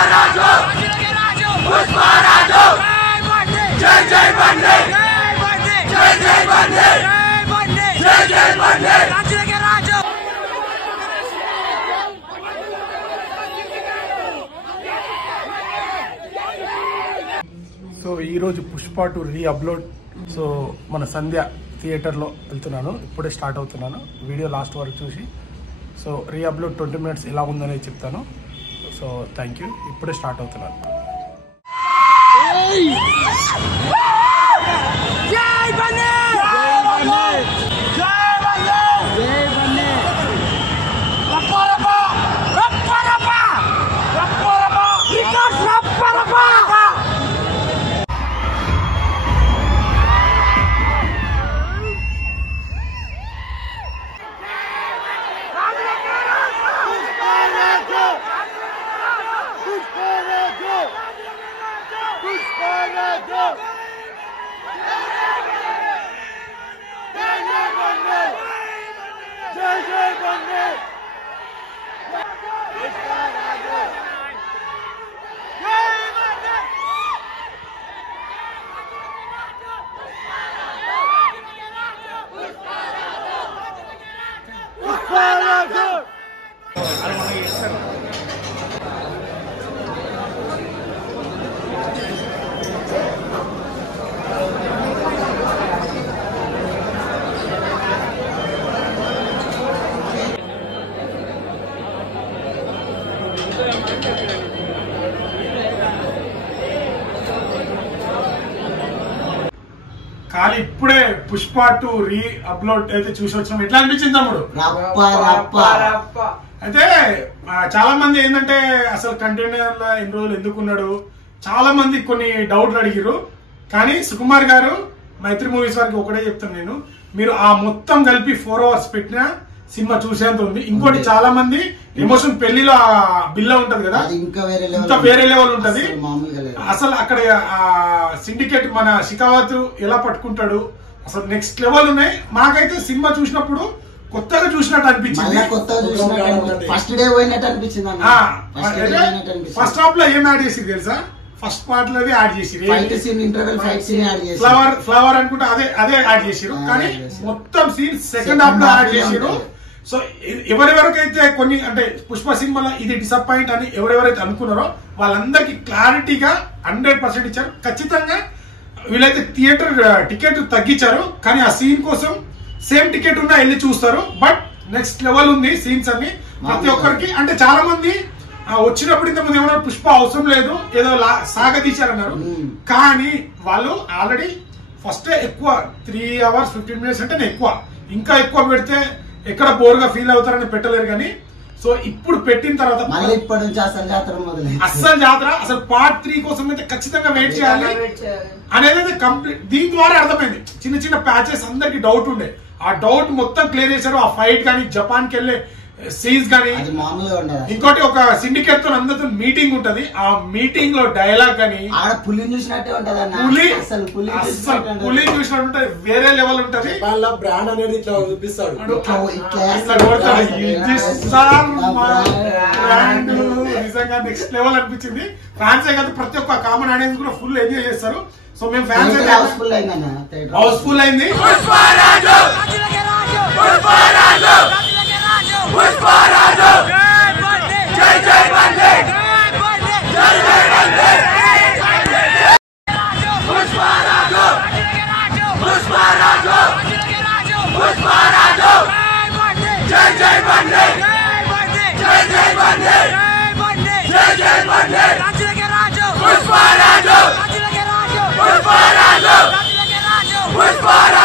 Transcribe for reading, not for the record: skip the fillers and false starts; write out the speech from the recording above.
పుష్పరాజు పుష్పరాజు జై జై బండి జై జై బండి జై జై బండి రాజు సో ఈరోజు పుష్ప 2 రీ అప్లోడ్. సో మన సంధ్య థియేటర్లో వెళ్తున్నాను, ఇప్పుడే స్టార్ట్ అవుతున్నాను. వీడియో లాస్ట్ వరకు చూసి సో రీ అప్లోడ్ 20 minutes ఎలా ఉందనేది చెప్తాను. So thank you. ఇప్పుడే స్టార్ట్ అవుతున్నాను. కానీ ఇప్పుడే పుష్ప 2 రీ అప్లోడ్ అయితే చూసి వచ్చాం. ఎట్లా అనిపించింది తమ్ముడు? అయితే చాలా మంది ఏంటంటే అసలు కంటైనర్ లో ఎన్ని రోజులు ఎందుకున్నాడు, చాలా మంది కొన్ని డౌట్లు అడిగిరు. కానీ సుకుమార్ గారు మైత్రి మూవీస్ వారికి ఒకటే చెప్తాను నేను, మీరు ఆ మొత్తం కలిపి 4 hours పెట్టిన సినిమా చూసేంత ఉంది. ఇంకోటి చాలా మంది ఎమోషన్ పెళ్లిలో ఆ బిల్ల ఉంటది కదా, ఇంకా వేరే లెవెల్ ఉంటది. అసలు అక్కడ సిండికేట్ మన షికావత్ ఎలా పట్టుకుంటాడు, అసలు నెక్స్ట్ లెవెల్ ఉన్నాయి. మాకైతే సినిమా చూసినప్పుడు కొత్తగా చూసినట్టు అనిపించింది. ఫస్ట్ హాఫ్ లో ఏం యాడ్ చేసి తెలుసా? ఫస్ట్ పార్ట్ లో యాడ్ చేసిరు ఫ్లవర్ అనుకుంటే అదే యాడ్ చేసిరు. కానీ మొత్తం సీన్ సెకండ్ హాఫ్ లో యాడ్ చేసిరు. సో ఎవరెవరికైతే కొన్ని అంటే పుష్ప సినిమాలో ఇది డిసప్పాయింట్ అని ఎవరెవరైతే అనుకున్నారో వాళ్ళందరికీ క్లారిటీగా 100% ఇచ్చారు. ఖచ్చితంగా వీళ్ళైతే థియేటర్ టికెట్ తగ్గించారు, కానీ ఆ సీన్ కోసం సేమ్ టికెట్ ఉన్నా వెళ్ళి చూస్తారు. బట్ నెక్స్ట్ లెవెల్ ఉంది సీన్స్ అన్ని ప్రతి ఒక్కరికి. అంటే చాలా మంది వచ్చినప్పుడు ఇంతకుముందు ఏమన్నారు, పుష్ప అవసరం లేదు ఏదో సాగదీశారన్నారు. కానీ వాళ్ళు ఆల్రెడీ ఫస్ట్ ఎక్కువ 3 hours 15 minutes అంటే ఎక్కువ, ఇంకా ఎక్కువ పెడితే ఎక్కడ బోర్ గా ఫీల్ అవుతారని పెట్టలేరు. కానీ సో ఇప్పుడు పెట్టిన తర్వాత అస్సలు జాతర అసలు పార్ట్ 3 కోసం అయితే ఖచ్చితంగా వెయిట్ చేయాలి అనేది కంప్లీట్. దీని ద్వారా అర్థమైంది చిన్న చిన్న ప్యాచెస్ అందరికి డౌట్ ఉండే, ఆ డౌట్ మొత్తం క్లియర్ చేశారు. ఆ ఫైట్ కానీ జపాన్ కి వెళ్లే సీన్స్ కానీ, ఇంకోటి ఒక సిండికేట్ తో అందరితో మీటింగ్ ఉంటది, ఆ మీటింగ్ లో డైలాగ్ కానీ పులి చూసినట్టే పులి చూసినట్టు వేరే లెవెల్ ఉంటది. బ్రాండ్ అనేది ఇట్లా చూపిస్తాడు, నిజంగా నెక్స్ట్ లెవెల్ అనిపించింది. ఫ్యాన్స్ కాదు ప్రతి ఒక్క కామన్ ఆడియన్స్ కూడా ఫుల్ ఎంజాయ్ చేస్తారు. సో మేము ఫ్యాన్స్ హౌస్ఫుల్ అయింది. పుష్పరాజు జై జై బండి జై జై బండి పుష్పరాజు పుష్పరాజు పుష్పరాజు జై జై బండి జై జై బండి జై జై బండి పుష్పరాజు పుష్పరాజు పుష్పరాజు